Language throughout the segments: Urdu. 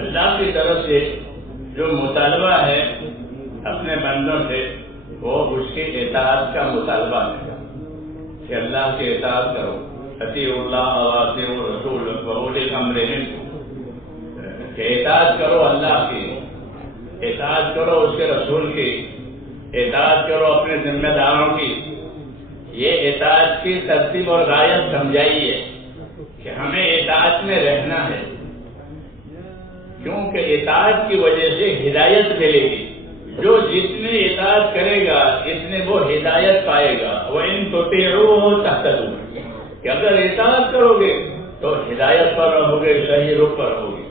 اللہ کی طرف سے جو مطالبہ ہے اپنے بندوں سے وہ اس کی اطاعت کا مطالبہ ہے کہ اللہ کی اطاعت کرو، اطیعوا اللہ واطیعوا الرسول واولی الامر منکم، کہ اطاعت کرو اللہ کی، اطاعت کرو اس کے رسول کی، اطاعت کرو اپنے ذمہ داروں کی۔ یہ اطاعت کی ترتیب اور غایت سمجھائی ہے کہ ہمیں اطاعت میں رہنا ہے، کیونکہ اطاعت کی وجہ سے ہدایت ملے گی۔ جو جتنی اطاعت کرے گا اتنے وہ ہدایت پائے گا۔ وَإِن تُطِيعُوهُ تَهْتَدُوا، کہ اگر اطاعت کرو گے تو ہدایت پر رہو گے، صحیح رخ پر رہو گے۔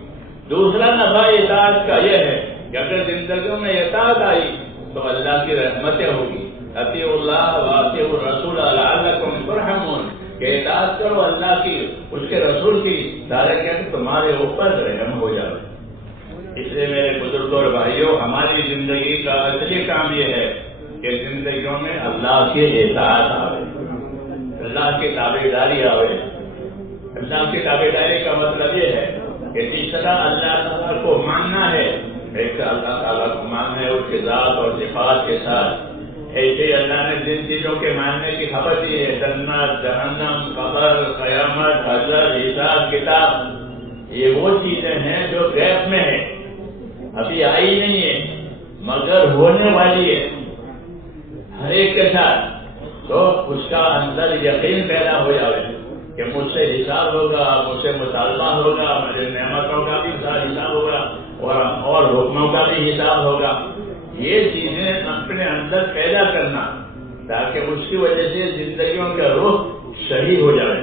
دوسرا نفع اطاعت کا یہ ہے کہ اگر زندگیوں میں اطاعت آئی تو اللہ کی رحمتیں ہوگی۔ اطیعوا اللہ واطیعوا الرسول لعلکم ترحمون، کہ اطاعت کرو اللہ کی، اس کے رسول کی، تاکہ کہ تمہارے اوپر رحم ہو جائے۔ اس لیے میرے بزرگوں اور بھائیوں، ہماری زندگی کا اصلی کام یہ ہے کہ زندگیوں میں اللہ کی اطاعت آئے، اللہ کی تابعداری آئے۔ اللہ کی تابعداری کا مطلب یہ ہے کہ جس طرح اللہ تعالیٰ کو ماننا ہے، ایک اللہ تعالیٰ کو ماننا ہے اس کے ذات اور صفات کے ساتھ، ایسے اللہ نے جن چیزوں کے ماننے کی خبر دی ہے، جنت، جہنم، قبر، قیامت، حشر، حساب کتاب، یہ وہ چیزیں ہیں جو غیب میں ہیں، ابھی آئی نہیں ہے مگر ہونے والی ہے ہر ایک کے ساتھ۔ تو اس کا اندر یقین پیدا ہو جائے کہ مجھ سے حساب ہوگا، مجھ سے مطالبہ ہوگا، میرے نعمتوں کا بھی حساب ہوگا اور حکموں کا بھی حساب ہوگا۔ یہ چیزیں اپنے اندر پیدا کرنا تاکہ اس کی وجہ سے زندگیوں کا رخ صحیح ہو جائے۔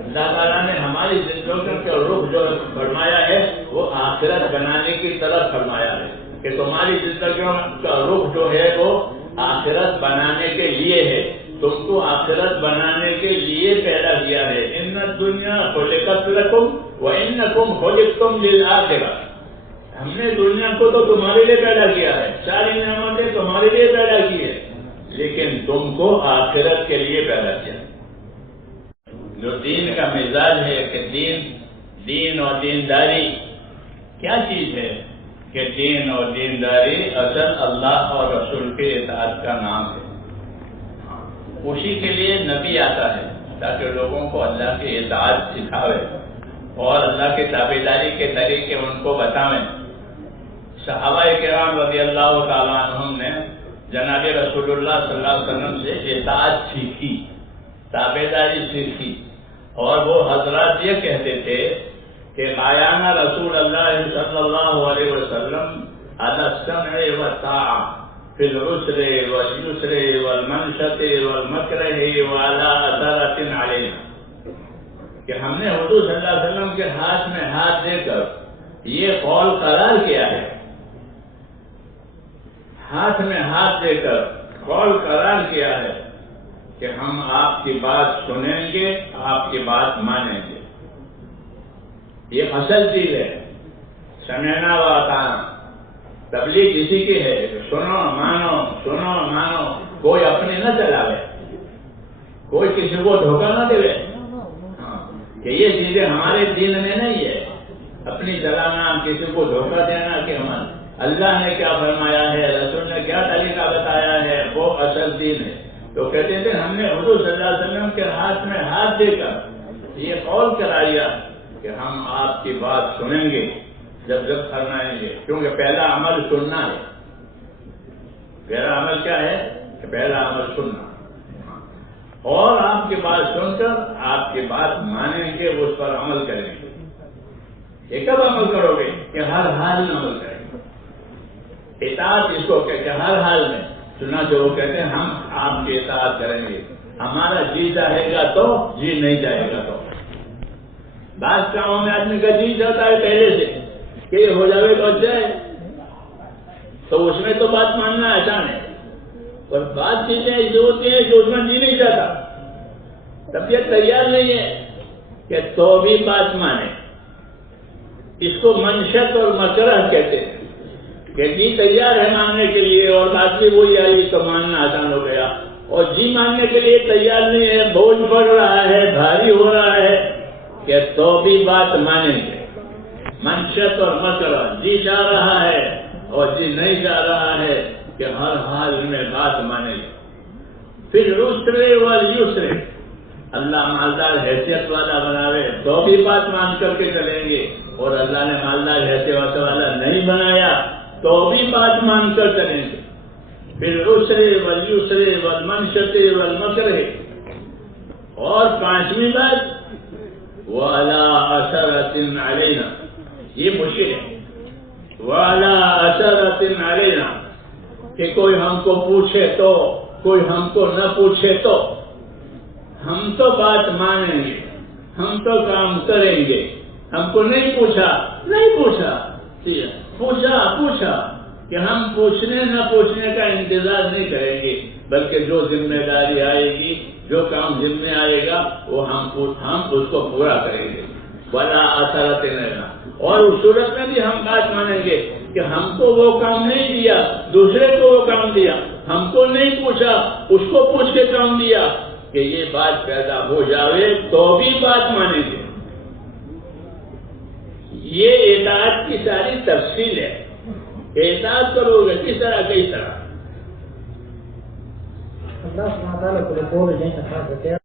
اللہ تعالیٰ نے ہماری زندگیوں کا رخ جو فرمایا ہے وہ آخرت بنانے کی طرف فرمایا ہے کہ تمہاری زندگیوں کا رخ جو ہے وہ آخرت بنانے کے لیے ہے، تم کو آخرت بنانے کے لیے پیدا کیا ہے۔ ان الدنیا خلقت لکم وانکم خلقتم للآخرہ، ہم نے دنیا کو تو تمہارے لیے پیدا کیا ہے، ساری نعمتیں تمہارے لیے پیدا کی ہے، لیکن تم کو آخرت کے لیے پیدا کیا۔ جو دین کا مزاج ہے کہ دین اور دینداری کیا چیز ہے کہ دین اور دینداری اصل اللہ اور رسول کے اطاعت کا نام ہے۔ اسی کے لیے نبی آتا ہے تاکہ لوگوں کو اللہ کی اطاعت سکھاوے اور اللہ کی تابعداری کے طریقے ان کو بتائیں۔ صحابہ کرام رضی اللہ تعالیٰ عنہم نے جناب رسول اللہ صلی اللہ علیہ وسلم سے اطاعت سیکھی، تابعداری سیکھی، اور وہ حضرات یہ کہتے تھے کہ آیانا رسول اللہ صلی اللہ علیہ وسلم علی السمع والطاعة فی العسر والیسر والمنشط والمکرہ وعلی اثرۃ علینا، کہ ہم نے حضور صلی اللہ علیہ وسلم کے ہاتھ میں ہاتھ دے کر یہ قول قرار کیا ہے، ہاتھ میں ہاتھ دے کر قول قرار کیا ہے کہ ہم آپ کی بات سنیں گے، آپ کی بات مانیں گے۔ یہ اصل چیز ہے، سمعنا و اطعنا۔ تبلیغ اسی کی ہے، سنو مانو، سنو مانو، کوئی اپنے نہ چلاوے، کوئی کسی کو دھوکہ نہ دے کہ یہ چیزیں ہمارے دین میں نہیں ہے، اپنی چلانا، کسی کو دھوکہ دینا کہ ہمارا اللہ نے کیا فرمایا ہے، رسول نے کیا طریقہ بتایا ہے، وہ اصل دین ہے۔ تو کہتے تھے ہم نے حضور صلی اللہ علیہ وسلم کے ہاتھ میں ہاتھ دے کر یہ قول کرایا کہ ہم آپ کی بات سنیں گے جب فرمائیں گے، کیونکہ پہلا عمل سننا ہے۔ پہلا عمل کیا ہے کہ پہلا عمل سننا، اور آپ کی بات سن کر آپ کی بات مانیں گے، اس پر عمل کریں گے۔ یہ کب عمل کرو گے کہ ہر حال میں عمل کریں گے۔ اطاعت اس کو کہ ہر حال میں سنا، جو وہ کہتے ہیں ہم آپ کی اطاعت کریں گے، ہمارا جی چاہے گا تو، جی نہیں چاہے گا تو۔ بعض کاموں میں آدمی کا جی چاہتا ہے پہلے سے کہ یہ ہو جائے تو اچھا ہے، تو اس میں تو بات ماننا آسان ہے، اور بعض چیزیں ایسی ہوتی ہیں جو اس میں جی نہیں چاہتا، طبیعت تیار نہیں ہے کہ تو بھی بات مانے۔ اس کو منشت اور مکرہ کہتے ہیں کہ جی تیار ہے ماننے کے لیے اور بات بھی وہی آئی تو ماننا آسان ہو گیا، اور جی ماننے کے لیے تیار نہیں ہے، بوجھ پڑ رہا ہے، بھاری ہو رہا ہے کہ تو بھی بات مانیں گے۔ منشت اور مکر، جی چاہ رہا ہے اور جی نہیں چاہ رہا ہے کہ ہر حال میں بات مانے گا. پھر عسرے والیسرے، اللہ مالدار حیثیت والا بناوے تو بھی بات مان کر کے چلیں گے، اور اللہ نے مالدار حیثیت والا نہیں بنایا تو بھی بات مان کر چلیں گے. پھر عسرے والیسرے والمنشط والمکر، اور پانچویں بات وَعَلَىٰ أَثَرَةٍ عَلَيْنَا، یہ مشکل ہے. وَعَلَىٰ أَثَرَةٍ عَلَيْنَا، کہ کوئی ہم کو پوچھے تو، کوئی ہم کو نہ پوچھے تو ہم تو بات مانیں گے، ہم تو کام کریں گے. ہم کو نہیں پوچھا، نہیں پوچھا، پوچھا کہ ہم پوچھنے نہ پوچھنے کا انتظار نہیں کریں گے، بلکہ جو ذمہ داری آئے گی، جو کام ذمہ آئے گا وہ ہم اس کو پورا کریں گے. وَلَا أَثَرَةٍ عَلَيْنَا، اور اس صورت میں بھی ہم بات مانیں گے کہ ہم کو وہ کام نہیں دیا، دوسرے کو وہ کام دیا، ہم کو نہیں پوچھا، اس کو پوچھ کے کام دیا، کہ یہ بات پیدا ہو جاوے تو بھی بات مانیں گے. یہ اطاعت کی ساری تفصیل ہے کہ اطاعت کرو گے کس طرح کئی طرح.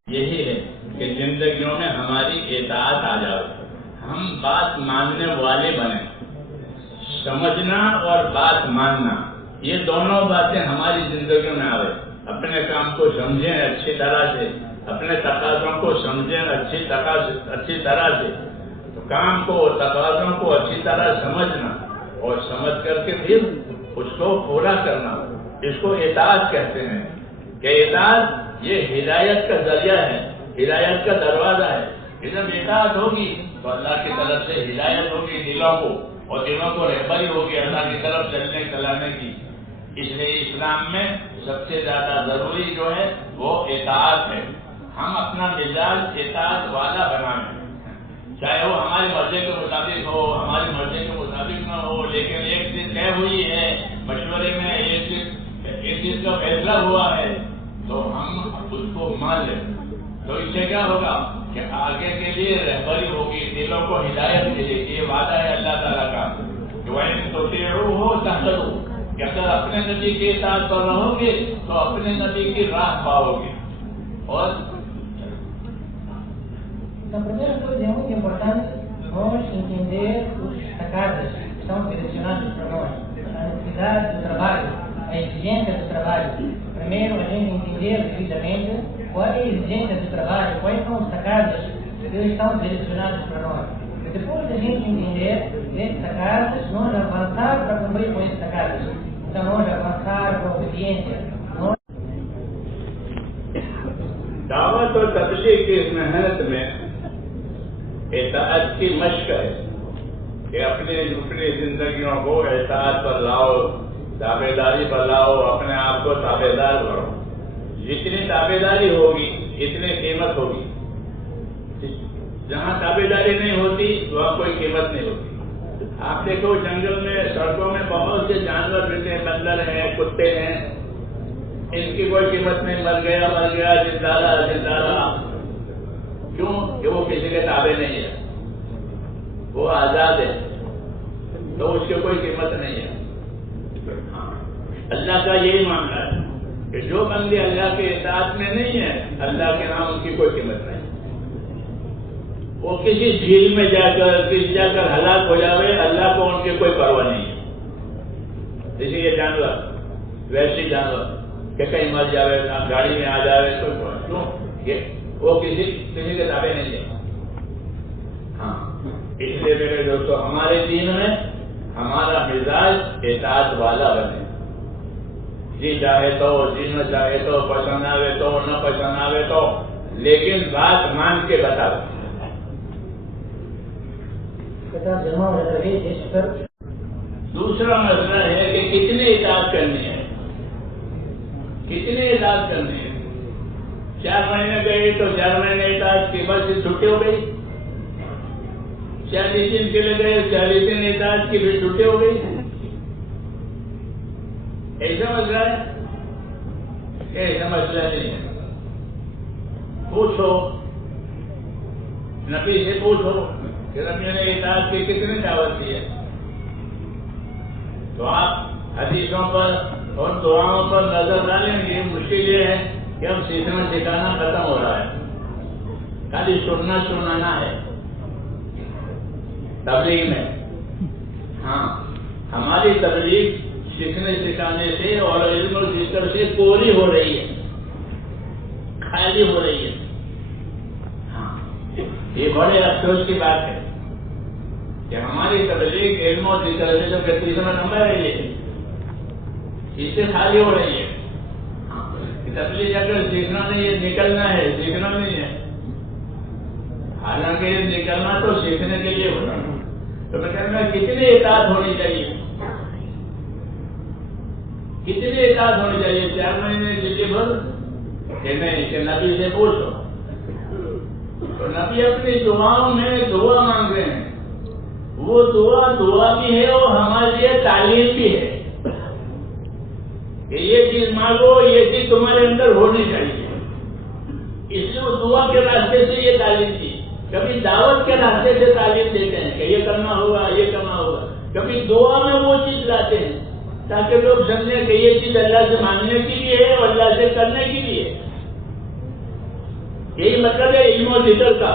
یہی ہے کہ زندگیوں میں ہماری اطاعت آ جائے، ہم بات ماننے والے بنیں. سمجھنا اور بات ماننا، یہ دونوں باتیں ہماری زندگیوں میں آئے. اپنے کام کو سمجھیں اچھی طرح سے، اپنے تقاضوں کو سمجھیں اچھی طرح سے، تو کام کو تقاضوں کو اچھی طرح سمجھنا اور سمجھ کر کے پھر اس کو پورا کرنا، اس کو اطاعت کہتے ہیں. کہ اطاعت یہ ہدایت کا ذریعہ ہے، ہدایت کا دروازہ ہے. جب اطاعت ہوگی تو اللہ کی طرف سے ہدایت ہوگی دلوں کو، اور دلوں کو رہبری ہوگی اللہ کی طرف چلنے چلانے کی. اس لیے اسلام میں سب سے زیادہ ضروری جو ہے وہ اطاعت ہے. ہم اپنا مزاج اطاعت والا بنائیں، چاہے وہ ہماری مرضی کے مطابق ہو، ہماری مرضی کے مطابق نہ ہو، لیکن ایک چیز طے ہوئی ہے مشورے میں، ایک چیز کا فیصلہ ہوا ہے تو ہم اس کو مان لیں. تو اس سے کیا ہوگا کہ آگے کے لیے رہبری ہوگی، دلوں کو ہدایت ملے گی. یہ وعدہ ہے اللہ تعالیٰ کا کہ وَإِن تُطِيعُوهُ تَهْتَدُوا، کہ اگر اپنے نبی کی اطاعت پر رہو گے تو اپنے نبی کی راہ پاؤ گے. اور La primeira coisa é muito importante nós entender os sacadas que estão direcionados para nós, a necessidade do trabalho, a exigência do trabalho. Primeiro, a gente entender devidamente qual é a exigência do trabalho, quais são os sacadas que estão direcionados para nós. E depois a gente entender esses sacadas, nós avançar para cumprir com esses sacadas. Então, nós avançar com obediência. دعوت اور تبلیغ کی اس محنت میں اطاعت کی مشق ہے کہ اپنی زندگیوں کو اطاعت پر لاؤ، تابع داری پر لاؤ، اپنے آپ کو تابع دار کرو. جتنی تابع داری ہوگی اتنی قیمت ہوگی. جہاں تابع داری نہیں ہوتی وہاں کوئی قیمت نہیں ہوتی. آپ دیکھو جنگل میں، سڑکوں میں بہت سے جانور رہتے ہیں، بندر ہیں، کتے ہیں، ان کی کوئی قیمت نہیں. مر گیا زندہ رہا. کیوں؟ کہ وہ کسی کے تابع نہیں ہے، وہ آزاد ہے، تو اس کی کوئی قیمت نہیں ہے. اللہ کا یہی معاملہ ہے کہ جو بندے اللہ کے اطاعت میں نہیں ہے، اللہ کے نام ان کی کوئی قیمت نہیں. وہ کسی جھیل میں جا کر ہلاک ہو جاوے، اللہ کو ان کی کوئی پرواہ نہیں ہے. اسی لیے جانور، ویسے جانور کہ کہیں مر جاوے، گاڑی میں آ جاوے، کیوں؟ وہ کسی کے تابع نہیں ہے. ہاں، اس لیے میرے دوستو ہمارے دین میں ہمارا مزاج اطاعت والا بنے. جی چاہے تو، جی نہ چاہے تو، پسند آوے تو، نہ پسند آوے تو، لیکن بات مان کے بتا دو. دوسرا مسئلہ ہے کہ کتنی اطاعت کرنی ہے، کتنی اطاعت کرنی ہے. 4 مہینے گئے تو 4 مہینے اطاعت کی، بس چھٹی ہو گئی. 40 دن کے لیے گئے، 40 دن اطاعت کی، پھر چھٹی ہو گئی. ایسا مسئلہ ہے؟ ایسا مسئلہ نہیں ہے. پوچھو نبی سے، پوچھو کہ نبیوں نے اطاعت کی کتنی دعوت دی ہے؟ تو آپ حدیثوں پر اور دعاؤں پر نظر ڈالیں گے. مشکل یہ ہے کہ اب سیکھنا سکھانا ختم ہو رہا ہے، خالی سنانا ہے تبلیغ میں. ہاں، ہماری تبلیغ سیکھنے سکھانے سے اور علم و ذکر سے پوری ہو رہی ہے، خالی ہو رہی ہے. ہاں، یہ بڑے افسوس کی بات ہے کہ ہماری تبلیغ علم و ذکر سے جو تیسرا نمبر ہے اس سے خالی ہو رہی ہے. تبلیغ اگر سیکھنا نہیں ہے، نکلنا ہے، سیکھنا نہیں ہے. حالانکہ نکلنا تو سیکھنے کے لیے ہوتا ہے. تو میں کہنا کتنی اطاعت ہونی چاہیے، کتنی اطاعت ہونی چاہیے. 4 مہینے زندگی بھر کہ نہیں کہ نبی سے پوچھو. تو نبی اپنی دعاؤں میں دعا مانگ رہے ہیں. وہ دعا بھی ہے اور ہمارے لیے تعلیم بھی ہے کہ یہ چیز مانگو، یہ چیز تمہارے اندر ہونی چاہیے. اس لیے وہ دعا کے راستے سے یہ تعلیم دی. کبھی دعوت کے راستے سے تعلیم دیتے ہیں کہ یہ کرنا ہوگا، یہ کرنا ہوگا. کبھی دعا میں وہ چیز لاتے ہیں تاکہ لوگ سمجھیں کہ یہ چیز اللہ سے مانگنے کی بھی ہے اور اللہ سے کرنے کی بھی ہے. یہی مطلب ہے علم و ذکر کا.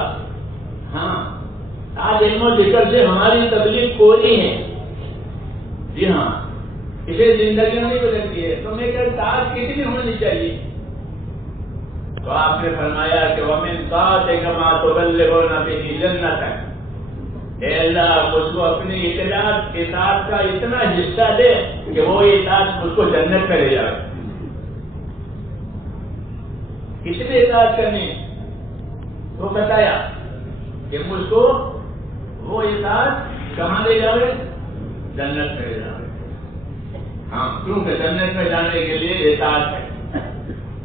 ہاں، آج علم و ذکر سے ہماری تبلیغ کوئی ہے. جی ہاں، اسے زندگی نہیں بدلتی ہے. تو میں کہتا طاعت کتنی ہونی چاہیے؟ تو آپ نے فرمایا کہ وَمِن طَاعَتِكَ مَا تُبَلِّغُنَا بِهِ جَنَّتَكَ. اے اللہ، مجھ کو اپنی اطاعت کا اتنا حصہ دے کہ وہ اطاعت مجھ کو جنت میں لے جائے. کتنی اطاعت کرنی؟ تو بتایا کہ مجھ کو وہ اطاعت کہاں لے جائے؟ جنت میں لے جائے. ہاں، کیونکہ جنت میں جانے کے لیے اطاعت ہے.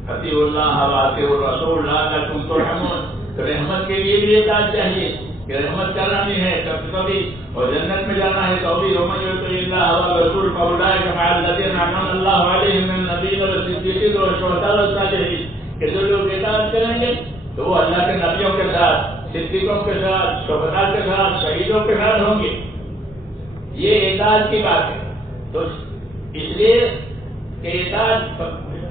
اطیعوا اللہ واطیعوا الرسول لعلکم ترحمون. تو رحمت کے لیے بھی اطاعت چاہیے کہ رحمت کرانی ہے کبھی اور جنت میں جانا ہے تو بھی. ومن یطع اللہ والرسول فاولئک مع الذین انعم اللہ علیہم من النبیین والصدیقین والشہداء والصالحین. کہ جو لوگ اطاعت کریں گے تو وہ اللہ کے نبیوں کے ساتھ، صدیقوں کے ساتھ، شہداء کے ساتھ، شہیدوں کے ساتھ ہوں گے. یہ اطاعت کی بات ہے. تو اس لیے کہ اطاعت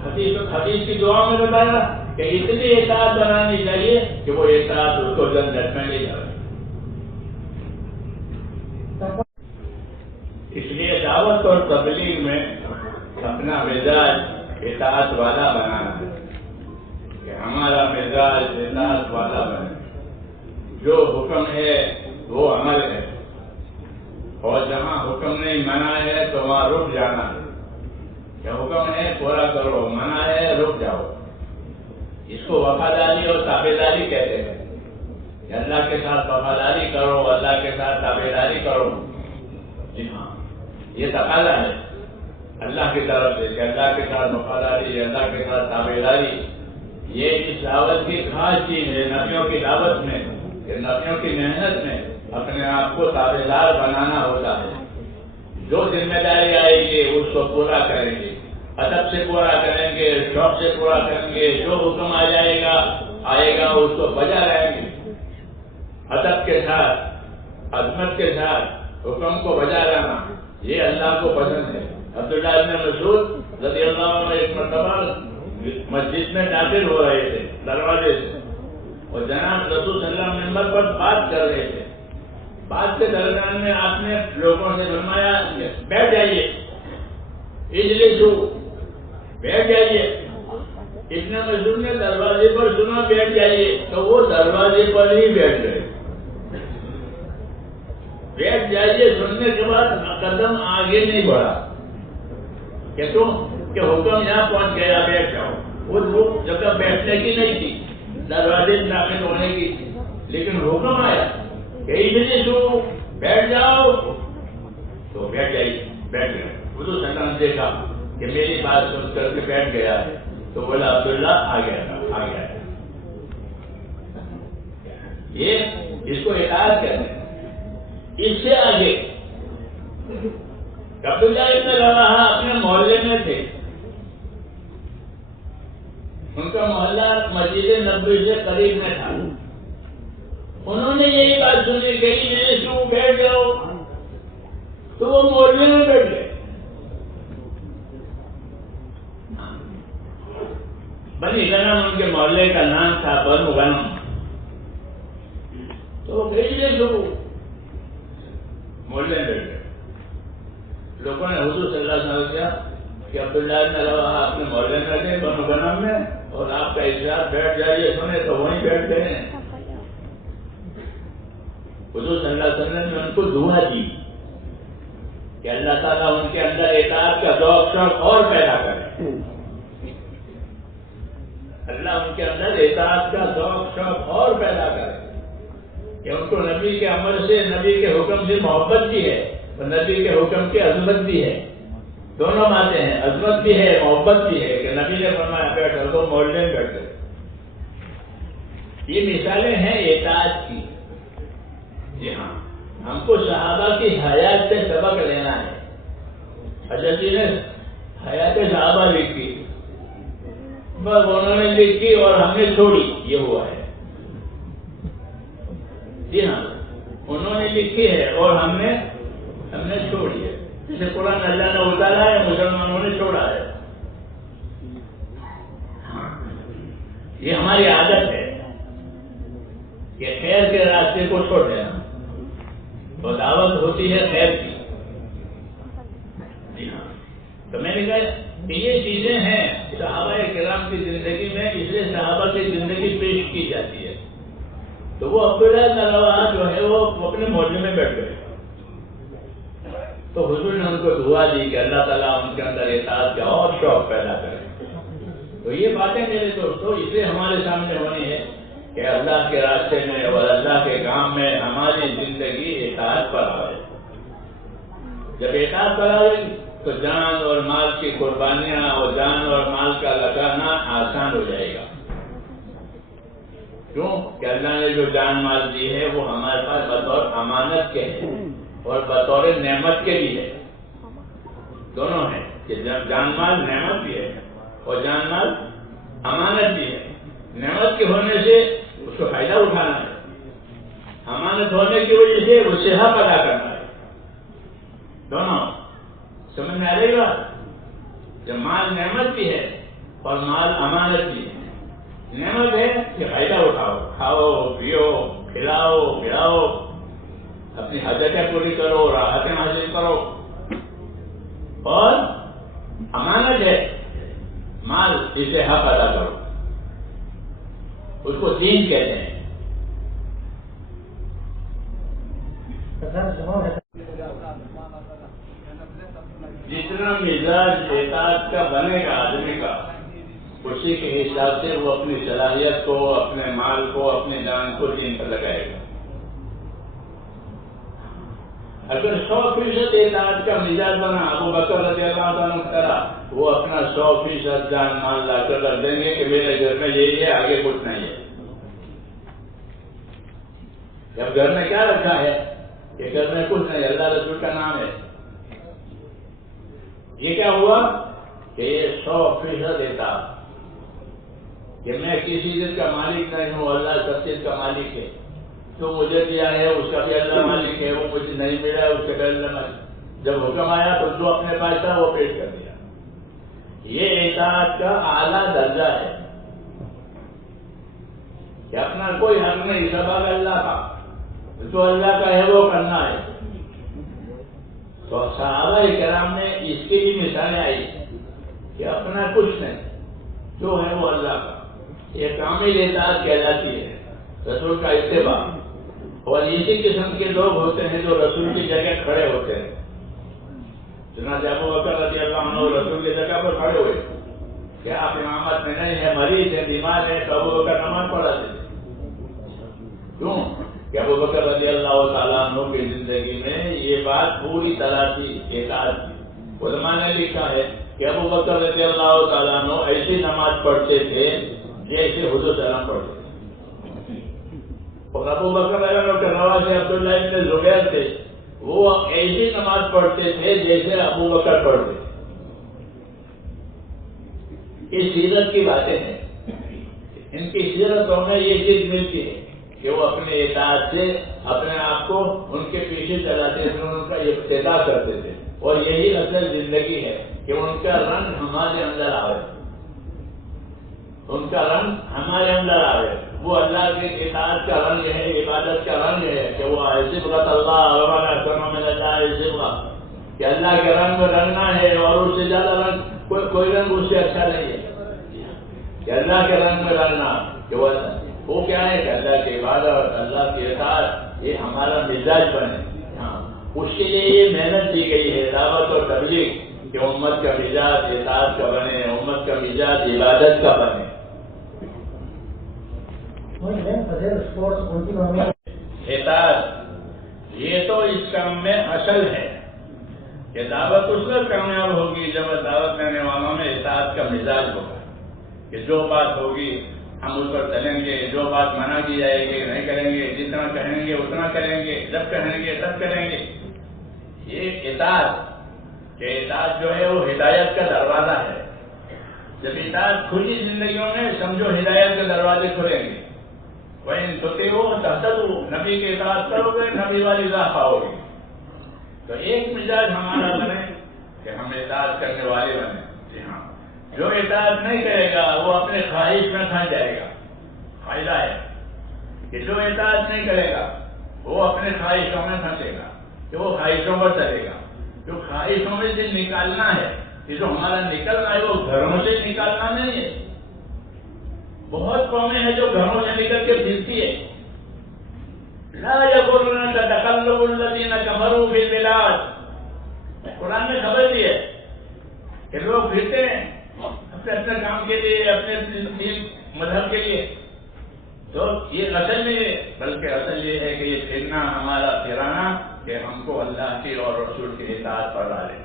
حدیث کی دعا میں بتایا کہ اتنی اطاعت بنانی چاہیے کہ وہ اطاعت اس کو جنت میں لے جائے. اس لیے دعوت اور تبلیغ میں اپنا مزاج اطاعت والا بنانا ہے کہ ہمارا مزاج اطاعت والا بنے. جو حکم ہے وہ عمل ہے، اور جہاں حکم نہیں منع ہے تو وہاں رک جانا ہے. کہ حکم ہے پورا کرو، منع ہے رک جاؤ. اس کو وفاداری اور تابعداری کہتے ہیں کہ اللہ کے ساتھ وفاداری کرو، اللہ کے ساتھ تابعداری کرو. جی ہاں، یہ تقاضا ہے اللہ کی طرف سے کہ اللہ کے ساتھ وفاداری، اللہ کے ساتھ تابعداری. یہ اس دعوت کی خاص چیز ہے نبیوں کی دعوت میں کہ نبیوں کی محنت میں اپنے آپ کو تابعدار بنانا ہوتا ہے. جو ذمہ داری آئے گی اس کو پورا کریں گے، ادب سے پورا کریں گے، شوق سے پورا کریں گے. جو حکم آئے گا اس کو بجا رہیں گے. ادب کے ساتھ، عظمت کے ساتھ حکم کو بجا رہنا یہ اللہ کو پسند ہے. عبداللہ ابن مسعود رضی اللہ عنہ ایک مرتبہ مسجد میں داخل ہو رہے تھے دروازے سے، اور جناب رسول صلی اللہ علیہ وسلم ممبر پر بات کر رہے تھے. بات کے درمیان میں آپ نے لوگوں سے فرمایا بیٹھ جائیے، اجلسوا، بیٹھ جائیے. ابن مسعود نے دروازے پر سنا بیٹھ جائیے تو وہ دروازے پر ہی بیٹھ گئے. بیٹھ جائیے سننے کے بعد قدم آگے نہیں بڑھا. کہ تم کہ حکم یہاں پہنچ گیا بیٹھ جاؤ. وہ جگہ بیٹھنے کی نہیں تھی، دروازے داخل ہونے کی تھی، لیکن حکم آیا کہ اجلسوا، بیٹھ جاؤ. تو بیٹھ جائیے، بیٹھ گئے. حضور صلی اللہ علیہ وسلم نے دیکھا کہ میری بات سن کر کے بیٹھ گیا ہے تو بولا عبداللہ آ گیا. یہ اس کو اطاعت کہتے ہیں. اس سے آگے عبداللہ ابن رواحہ اپنے محلے میں تھے. ان کا محلہ مسجد نبوی سے قریب میں تھا. انہوں نے یہی بات سنی کہ یسوع بیٹھ جاؤ، تو وہ مولوی میں بیٹھ گئے. بنی غنم ان کے محلے کا نام تھا، بنو غنم. تو وہ بھیج گئے لوگوں محلے میں بیٹھ گئے. لوگوں نے حضور صلی اللہ علیہ وسلم کیا کہ عبداللہ بن رواحہ اپنے محلے میں رہے بنو غنم میں، اور آپ کا ارشاد بیٹھ جائیے سنے، تو وہیں بیٹھ گئے ہیں. حضور صلی اللہ علیہ وسلم نے ان کو دعا دی کہ اللہ تعالیٰ ان کے اندر اطاعت کا ذوق شوق اور پیدا کرے. اللہ ان کے اندر اطاعت کا ذوق شوق اور پیدا کرے کہ ان کو نبی کے عمل سے، نبی کے حکم سے محبت بھی ہے اور نبی کے حکم کی عظمت بھی ہے. دونوں باتیں ہیں، عظمت بھی ہے، محبت بھی ہے کہ نبی نے فرمایا بیٹھو تو محلے میں بیٹھ گئے. یہ مثالیں ہیں اطاعت کی. جی ہاں، ہم کو صحابہ کی حیات سے سبق لینا ہے. حضرت جی نے حیات صحابہ لکھی، بس انہوں نے لکھی اور ہم نے چھوڑی، یہ ہوا ہے. جی ہاں، انہوں نے لکھی ہے اور ہم نے چھوڑی ہے. جسے قرآن اللہ نے اتارا ہے، مسلمانوں نے چھوڑا ہے. یہ ہماری عادت ہے کہ خیر کے راستے کو چھوڑ دینا. تو دعوت ہوتی ہے خیر کی. جی ہاں، تو میں نے کہا کہ یہ چیزیں ہیں صحابہ کرام کی زندگی میں، اس لیے صحابہ کی زندگی پیش کی جاتی ہے. تو وہ عبداللہ بن رواحہ جو ہے وہ اپنے محلے میں بیٹھ گئے. تو حضور نے ان کو دعا دی کہ اللہ تعالیٰ ان کے اندر اطاعت کا اور شوق پیدا کرے. تو یہ باتیں میرے دوستوں اس لیے ہمارے سامنے ہونی ہے کہ اللہ کے راستے میں اور اللہ کے کام میں ہماری زندگی اطاعت پر آئے. جب اطاعت پر آئے تو جان اور مال کی قربانیاں اور جان اور مال کا لگانا آسان ہو جائے گا. کیوں کہ اللہ نے جو جان مال دی ہے وہ ہمارے پاس بطور امانت کے ہے اور بطور نعمت کے بھی ہے. دونوں ہیں کہ جان مال نعمت بھی ہے اور جان مال امانت بھی ہے. نعمت کے ہونے سے اس کو فائدہ اٹھانا ہے، امانت ہونے کی وجہ سے اس سے حق ادا کرنا ہے. دونوں سمجھ میں آ رہی گا کہ مال نعمت بھی ہے اور مال امانت بھی ہے. نعمت ہے کہ فائدہ اٹھاؤ، کھاؤ پیو، کھلاؤ پلاؤ، اپنی حاجتیں پوری کرو، راحتیں حاصل کرو. اور امانت ہے مال اسے حق ادا کرو. اس کو دین کہتے ہیں. جتنا مزاج اطاعت کا بنے گا آدمی کا، اسی کے حساب سے وہ اپنی صلاحیت کو، اپنے مال کو، اپنی جان کو دین پر لگائے گا. اگر 100% اطاعت کا مزاج بنا ابو بکر رضی اللہ عنہ کی طرح، وہ اپنا 100% جان مال لا کر رکھ دیں گے کہ میرے گھر میں یہی ہے، آگے کچھ نہیں ہے. جب گھر میں کیا رکھا ہے کہ گھر میں کچھ نہیں، اللہ رسول کا نام ہے. یہ کیا ہوا کہ یہ 100% اطاعت کہ میں کسی چیز کا مالک نہیں ہوں، اللہ سب چیز کا مالک ہے. تو مجھے دیا ہے اس کا بھی اللہ مالک ہے، وہ مجھے نہیں ملا اس کا بھی اللہ مالک. جب حکم آیا تو جو اپنے پاس تھا وہ پیش کر دیا. یہ اطاعت کا اعلیٰ درجہ ہے کہ اپنا کوئی حق نہیں، سب اللہ کا، جو اللہ کا ہے وہ کرنا ہے. تو صحابہ کرام نے اس کی بھی مثالیں آئی کہ اپنا کچھ نہیں، جو ہے وہ اللہ کا. یہ کامل اطاعت کہلاتی ہے، رسول کا اتباع. اور اسی قسم کے لوگ ہوتے ہیں جو رسول کی جگہ کھڑے ہوتے ہیں. چنانچہ ابو بکر رضی اللہ عنہ رسول کی جگہ پر کھڑے ہوئے کہ آپ امامت میں نہیں ہے، مریض ہے، بیمار ہے، تو ابو بکر نماز پڑھاتے تھے. کیوں کہ ابو بکر رضی اللہ تعالیٰ عنہ کی زندگی میں یہ بات پوری طرح تھی اطاعت کی. علماء نے لکھا ہے کہ ابو بکر رضی اللہ تعالیٰ عنہ ایسی نماز پڑھتے تھے جیسے حضور سلام پڑھتے تھے. اور ابو بکر رضی اللہ کے نواسے عبداللہ ابن زبیر تھے، وہ ایسی نماز پڑھتے تھے جیسے ابو بکر پڑھتے تھے. یہ سیرت کی باتیں ہیں. ان کی سیرتوں میں یہ چیز ملتی ہے کہ وہ اپنے اطاعت سے اپنے آپ کو ان کے پیچھے چلاتے تھے، ان کا اقتدا کرتے تھے، اور یہی اصل زندگی ہے کہ ان کا رنگ ہمارے اندر آئے، ان کا رنگ ہمارے اندر آئے۔ وہ اللہ کے اطاعت کا رنگ ہے، عبادت کا رنگ ہے کہ وہ صبغۃ اللہ وما احسن من اللہ صبغہ، کہ اللہ کے رنگ میں رنگنا ہے، اور اس سے زیادہ رنگ کوئی رنگ اس سے اچھا نہیں ہے کہ اللہ کے رنگ میں رنگنا، کہ وہ کیا ہے کہ اللہ کی عبادت، اللہ کی اطاعت، یہ ہمارا مزاج بنے۔ ہاں، اس کے لیے یہ محنت دی گئی ہے، دعوت اور تبلیغ، کہ امت کا مزاج اطاعت کا بنے، امت کا مزاج عبادت کا بنے۔ اطاعت یہ تو اس کام میں اصل ہے کہ دعوت اس وقت کامیاب ہوگی جب دعوت کرنے والوں میں اطاعت کا مزاج ہوگا، کہ جو بات ہوگی ہم اس پر چلیں گے، جو بات منع کی جائے گی نہیں کریں گے، جتنا کہیں گے اتنا کریں گے، جب کہیں گے تب کریں گے۔ یہ اطاعت کہ اطاعت جو ہے وہ ہدایت کا دروازہ ہے۔ جب اطاعت کھلی زندگیوں میں سمجھو ہدایت کے دروازے کھلیں گے۔ وَإِن تُطِيعُوهُ تَهْتَدُوا، نبی کی اطاعت کرو گے نبی والی راہ پاؤ گے۔ تو ایک مزاج ہمارا بنے کہ ہم اطاعت کرنے والے بنے۔ جی ہاں، جو اطاعت نہیں کرے گا وہ اپنے خواہش میں کھا جائے گا۔ فائدہ ہے کہ جو اطاعت نہیں کرے گا وہ اپنے خواہشوں میں پھنسے گا، کہ وہ خواہشوں پر چلے گا۔ جو خواہشوں میں سے نکالنا ہے، کہ جو ہمارا نکلنا ہے وہ گھروں سے نکالنا نہیں ہے۔ بہت قومیں ہیں جو گھروں سے نکل کے پھرتی ہے۔ لا يغرنك تقلب الذين كفروا في البلاد، قرآن نے خبر دی ہے کہ لوگ پھرتے ہیں اپنے اپنے کام کے لیے، اپنے دین مذہب کے لیے، تو یہ اصل نہیں ہے، بلکہ اصل یہ ہے کہ یہ پھرنا ہمارا پھرانا کہ ہم کو اللہ کی اور رسول کی اطاعت پر ڈالے۔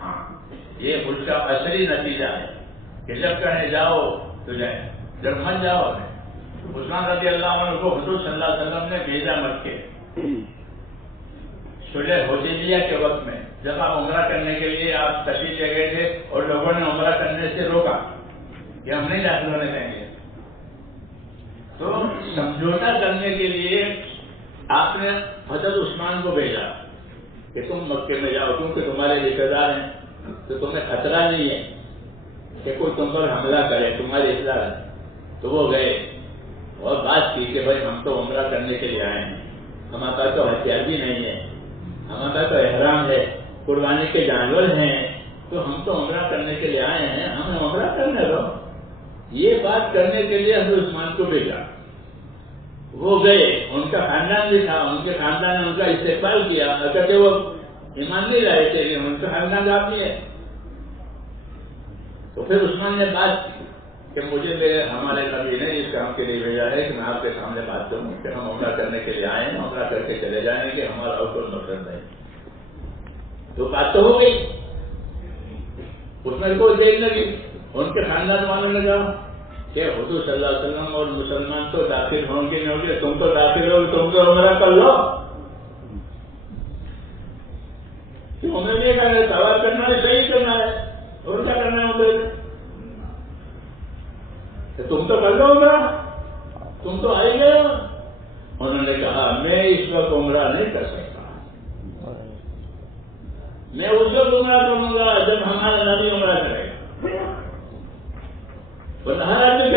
ہاں، یہ اس کا اصلی نتیجہ ہے کہ جب کہیں جاؤ تو جائیں، جب مت جاؤ نہیں۔ عثمان رضی اللہ عنہ کو حضور صلی اللہ علیہ وسلم نے بھیجا مکے، صلح حدیبیہ کے وقت میں، جب آپ عمرہ کرنے کے لیے آپ تشریف لے گئے تھے اور لوگوں نے عمرہ کرنے سے روکا کہ ہم نہیں داخل ہونے دیں گے، تو سمجھوتا کرنے کے لیے آپ نے حضرت عثمان کو بھیجا کہ تم مکے میں جاؤ، کیونکہ تمہارے رشتے دار ہیں تو تمہیں خطرہ نہیں ہے کہ کوئی تم پر حملہ کرے، تمہارے رشتے دار ہیں۔ تو وہ گئے اور بات کی کہ بھائی ہم تو عمرہ کرنے کے لیے آئے ہیں، ہمارے پاس تو ہتھیار بھی نہیں ہے، ہمارے پاس تو احرام ہے، قربانی کے جانور ہیں، تو ہم تو عمرہ کرنے کے لیے آئے ہیں، ہمیں عمرہ کرنے دو۔ یہ بات کرنے کے لیے حضرت عثمان کو بھیجا۔ وہ گئے، ان کا خاندان بھی تھا، ان کے خاندان نے ان کا استقبال کیا، اگرچہ وہ ایمان نہیں لائے تھے، ان کا خاندان کافی ہے۔ تو پھر عثمان نے بات کی کہ مجھے ہمارے نبی نے اس کام کے لیے بھیجا ہے کہ میں آپ کے سامنے بات کروں کہ ہم عمرہ کرنے کے لیے آئے ہیں، عمرہ کر کے چلے جائیں گے، ہمارا اور کوئی مقصد نہیں۔ تو بات تو ہو گئی، اس میں کوئی دیر لگی، ان کے خاندان والوں نے کہا کہ حضور صلی اللہ علیہ وسلم اور مسلمان تو داخل ہوں گے نہیں ہوں گے، تم تو داخل ہو، تم تو عمرہ کر لو۔ انہوں نے کہا سوال کرنا ہے، صحیح کرنا ہے، اور کیا کرنا ہے ادھر، تم تو کر لو عمرہ، تم تو آئے گئے۔ انہوں نے کہا میں اس وقت عمرہ نہیں کر سکتا، میں اس وقت عمرہ کروں گا جب ہمارا نبی عمرہ کرے گا۔ ہر آدمی